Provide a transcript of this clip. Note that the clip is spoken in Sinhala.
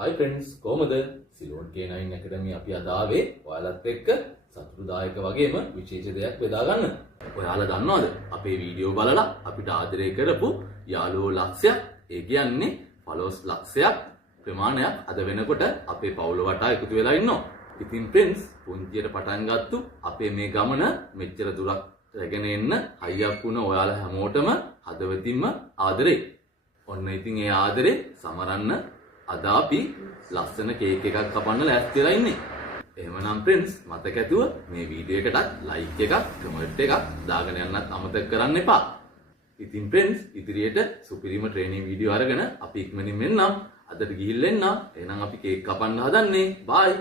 Hi friends, කොහමද? Silon K9 Academy අපි අද ආවේ ඔයාලත් එක්ක සතුටුදායක වගේම විශේෂ දෙයක් බෙදා ගන්න. ඔයාලා දන්නවද? අපේ වීඩියෝ බලලා අපිට ආදරය කරපු යාළුවෝ ලක්ෂයක්, ඒ කියන්නේ followers ලක්ෂයක් ප්‍රමාණයක් අද වෙනකොට අපේ පවුල වටා එකතු වෙලා ඉන්නවා. ඉතින් friends, පුංචියට පටන් ගත්තු අපේ මේ ගමන මෙච්චර දුරක් රැගෙන එන්න හයියක් වුණ ඔයාලා හැමෝටම හදවතින්ම ආදරේ. ඔන්න ඉතින් ඒ ආදරේ සමරන්න අද අපි ලස්සන කේක් එකක් කපන්න ලෑස්ති වෙලා ඉන්නේ. එහෙමනම් friends මතක ඇතුව මේ වීඩියෝ එකටත් like එකක්, comment එකක් දාගෙන යන්නත් අමතක කරන්න එපා. ඉතින් friends ඉදිරියට සුපිරිම ට්‍රේනින් වීඩියෝ අරගෙන අපි ඉක්මනින් මෙන්නම්. අදට ගිහිල්ලා එන්න. එහෙනම් අපි කේක් කපන්න හදන්නේ. bye.